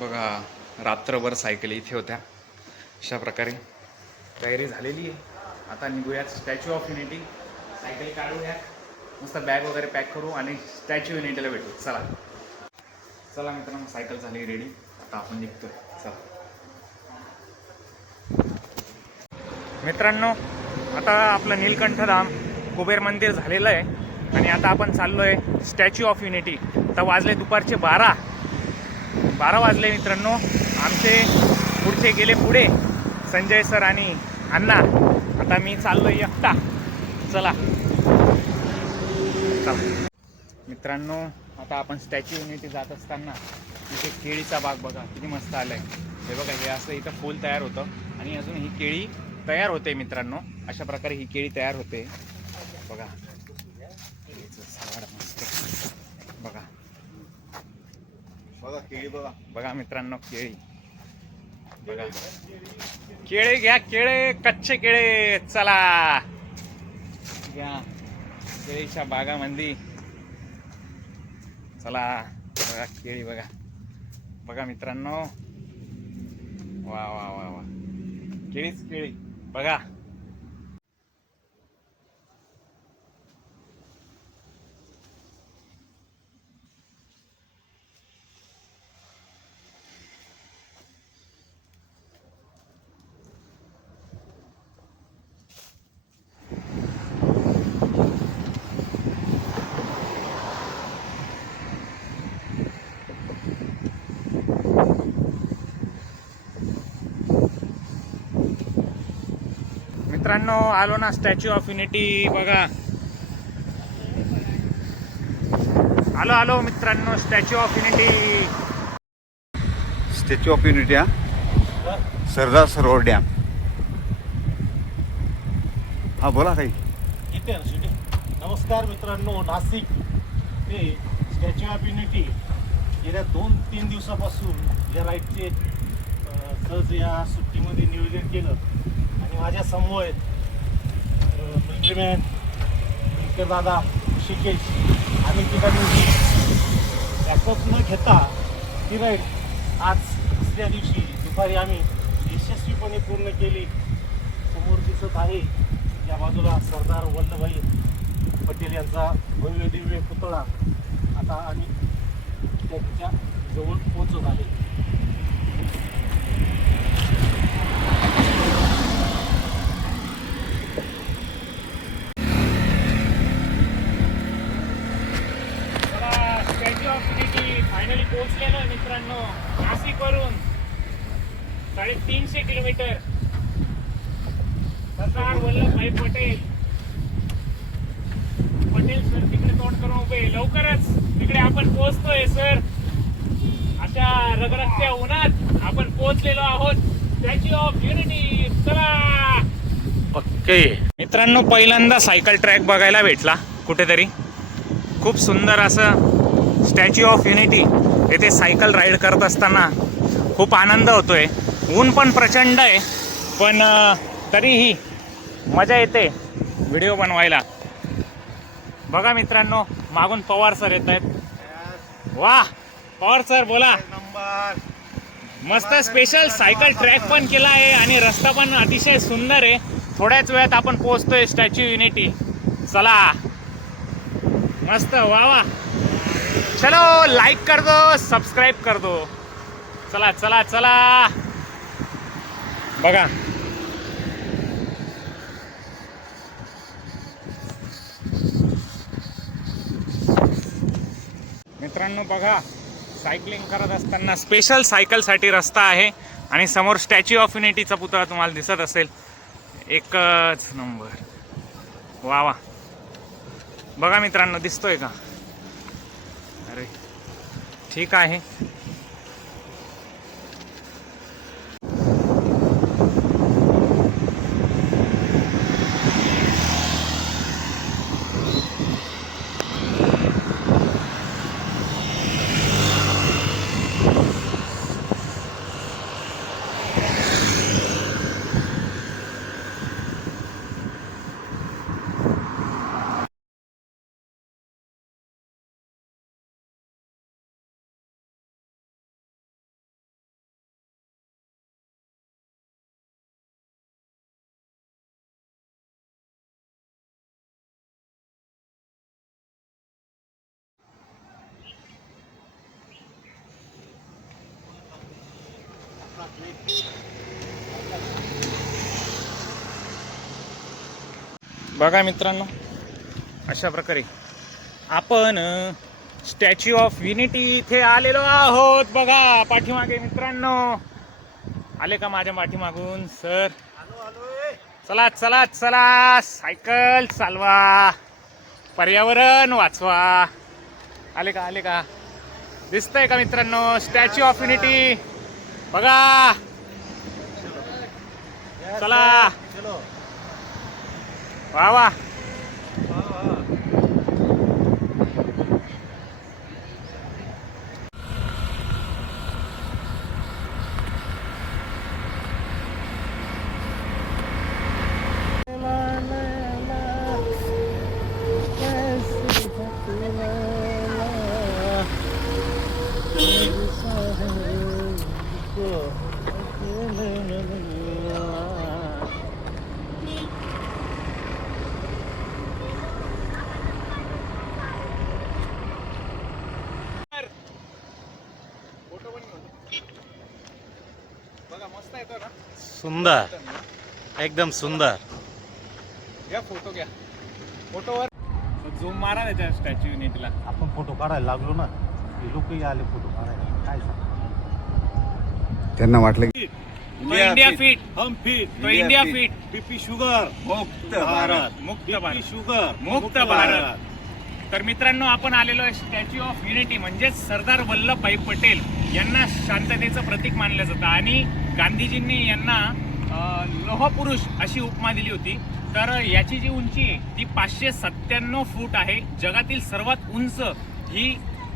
बघा, रात्रभर सायकली इथे होत्या. अशा प्रकारे तयारी झालेली आहे. आता निघूयात स्टॅच्यू ऑफ युनिटी. सायकली काढूया, मस्त बॅग वगैरे पॅक करू आणि स्टॅच्यू युनिटीला भेटू. चला चला मित्रांनो, सायकल झाली रेडी. आता आपण निघतोय. चला मित्रांनो, आता आपलं नीलकंठधाम कुबेर मंदिर झालेलं आहे आणि आता आपण चाललो आहे स्टॅच्यू ऑफ युनिटी. आता वाजले दुपारचे 12 वाजले मित्रांनो. आमचे पुढचे गेले पुढे, संजय सर आणि अण्णा. आता मी चाललोय एकटा. चला चला मित्रांनो, आता आपण स्टॅच्यू युनिटी जात असताना इथे केळीचा बाग बघा किती मस्त आलाय. हे बघा, हे असं इथं फूल तयार होतं आणि अजून ही केळी तयार होते मित्रांनो. अशा प्रकारे ही केळी तयार होते. बघा केळीचं झाड मस्त. बघा बघा केळी, बघा बघा मित्रांनो, केळी बघा. केळे घ्या, केळे, कच्चे केळे. चला घ्या केळीच्या बागामध्ये. चला बघा केळी, बघा बघा मित्रांनो. वा वा वा वा, केळीच केळी बघा. मित्रांनो, आलो ना स्टॅच्यू ऑफ युनिटी. बघा आलो आलो मित्रांनो, statue of unity. Statue of unity हा सरदार सरोवर डॅम. हा बोला काही. इथे नमस्कार मित्रांनो, नाशिक ते स्टॅच्यू ऑफ युनिटी गेल्या 2-3 दिवसापासून या राईडचे सहज या सुट्टीमध्ये नियोजन केलं आणि माझ्या समोर मिस्टरमॅन दादा ऋषिकेश आम्ही ठिकाणी बॅकअप न घेता ती राईड आज दुसऱ्या दिवशी दुपारी आम्ही यशस्वीपणे पूर्ण केली. समोर दिसत आहे या बाजूला सरदार वल्लभभाई पटेल यांचा भव्य दिव्य पुतळा. आता आम्ही त्याच्या जवळ पोहोचत आहे. स्टॅच्यू ऑफ युनिटी फायनली पोहोचलेलो आहे मित्रांनो. नाशिकवरून 350 किलोमीटर. सरदार वल्लभभाई पटेल सर तिकडे तोंड करून उभे. लवकरच तिकडे आपण पोहोचतोय सर. अशा रगरगत्या उन्हात आपण पोहोचलेलो आहोत स्टॅच्यू ऑफ युनिटी. चला ओके मित्रांनो, पहिल्यांदा सायकल ट्रॅक बघायला भेटला कुठेतरी. खूप सुंदर असं स्टॅच्यू ऑफ युनिटी. येथे सायकल राईड करत असताना खूप आनंद होतोय. ऊन पण प्रचंड आहे, पण तरीही मजा येते व्हिडिओ बनवायला. बघा मित्रांनो, मागून पवार सर येत आहेत. वा पवार सर बोला. नंबर मस्त स्पेशल सायकल ट्रॅक पण केला आहे आणि रस्ता पण अतिशय सुंदर आहे. थोड्याच वेळात आपण पोहोचतोय स्टॅच्यू युनिटी. चला मस्त. वा वा, चलो लाईक कर दो, सब्सक्राइब कर दो. चला चला चला बघा मित्रांनो, बघा सायकलिंग करत असताना स्पेशल सायकलसाठी रस्ता आहे आणि समोर स्टॅच्यू ऑफ युनिटीचा पुतळा तुम्हाला दिसत असेल. एकच नंबर. वा वा, बघा मित्रांनो, दिसतोय का? अरे ठीक आहे. बघा मित्रांनो, अशा प्रकारे आपण स्टॅच्यू ऑफ युनिटी इथे आलेलो आहोत. बघा पाठीमागे मित्रांनो, आले का माझ्या पाठीमागून सर? चला चला चला, सायकल चालवा, पर्यावरण वाचवा. आले का दिसतंय का मित्रांनो स्टॅच्यू ऑफ युनिटी? बघा चला, वा वा. बघा मस्त येतो ना, सुंदर, एकदम सुंदर. घ्या फोटो, घ्या फोटोवर झूम मारा त्याच्या स्टॅच्यू युनिटीला. आपण फोटो काढायला लागलो ना, लोकही आले फोटो काढायला. काय सांग, त्यांना वाटलं की इंडिया फिट, हम फिट, तो इंडिया फिट, बीपी शुगर मुक्त भारत, मुक्त भारत, शुगर मुक्त भारत. तर मित्रांनो, आपण आलेलो आहे स्टॅच्यू ऑफ युनिटी, म्हणजेच सरदार वल्लभभाई पटेल यांना शांततेचं प्रतीक मानलं जातं आणि गांधीजींनी यांना लोहपुरुष अशी उपमा दिली होती. तर याची जी उंची आहे ती 597 फूट आहे. जगातील सर्वात उंच ही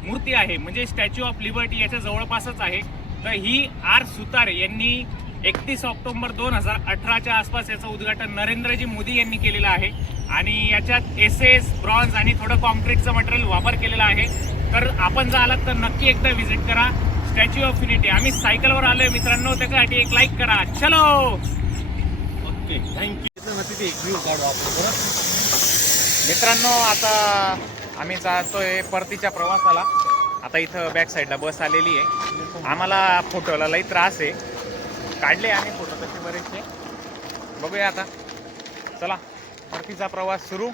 मूर्ती आहे, म्हणजे स्टॅच्यू ऑफ लिबर्टी याच्या जवळपासच आहे. तर ही आर सुतार यांनी 31 ऑक्टोबर 2018च्या आसपास याचं उद्घाटन नरेंद्रजी मोदी यांनी केलेलं आहे आणि याच्यात एसएस, ब्रॉन्झ आणि थोडं कॉन्क्रीटचं मटेरियल वापर केलेला आहे. तर आपण जर आलात तर नक्की एकदा व्हिजिट करा स्टॅच्यू ऑफ युनिटी. आम्ही सायकलवर आलोय मित्रांनो, त्याच्यासाठी एक लाईक करा. चलो, ओके, थँक्यू. तिथे एक व्ह्यू काढू आपण परत. मित्रांनो, आता आम्ही जातोय परतीच्या प्रवासाला. आता इथं बॅक साईडला बस आलेली आहे. आम्हाला फोटोला लई त्रास आहे, काढले आम्ही फोटो तसे बरेचसे. बघूया आता, चला परतीचा प्रवास सुरू.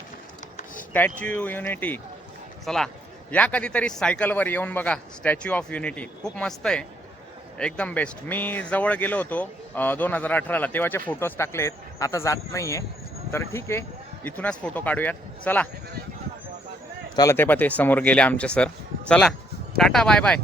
स्टॅच्यू युनिटी, चला या कधीतरी सायकलवर येऊन बघा स्टॅच्यू ऑफ युनिटी, खूप मस्त आहे, एकदम बेस्ट. मी जवळ गेलो होतो 2018ला, तेव्हाचे फोटोज टाकलेत, आता जात नाही आहे. तर ठीक आहे, इथूनच फोटो काढूयात. चला चला, ते समोर गेले आमचे सर. चला, टाटा, बाय बाय.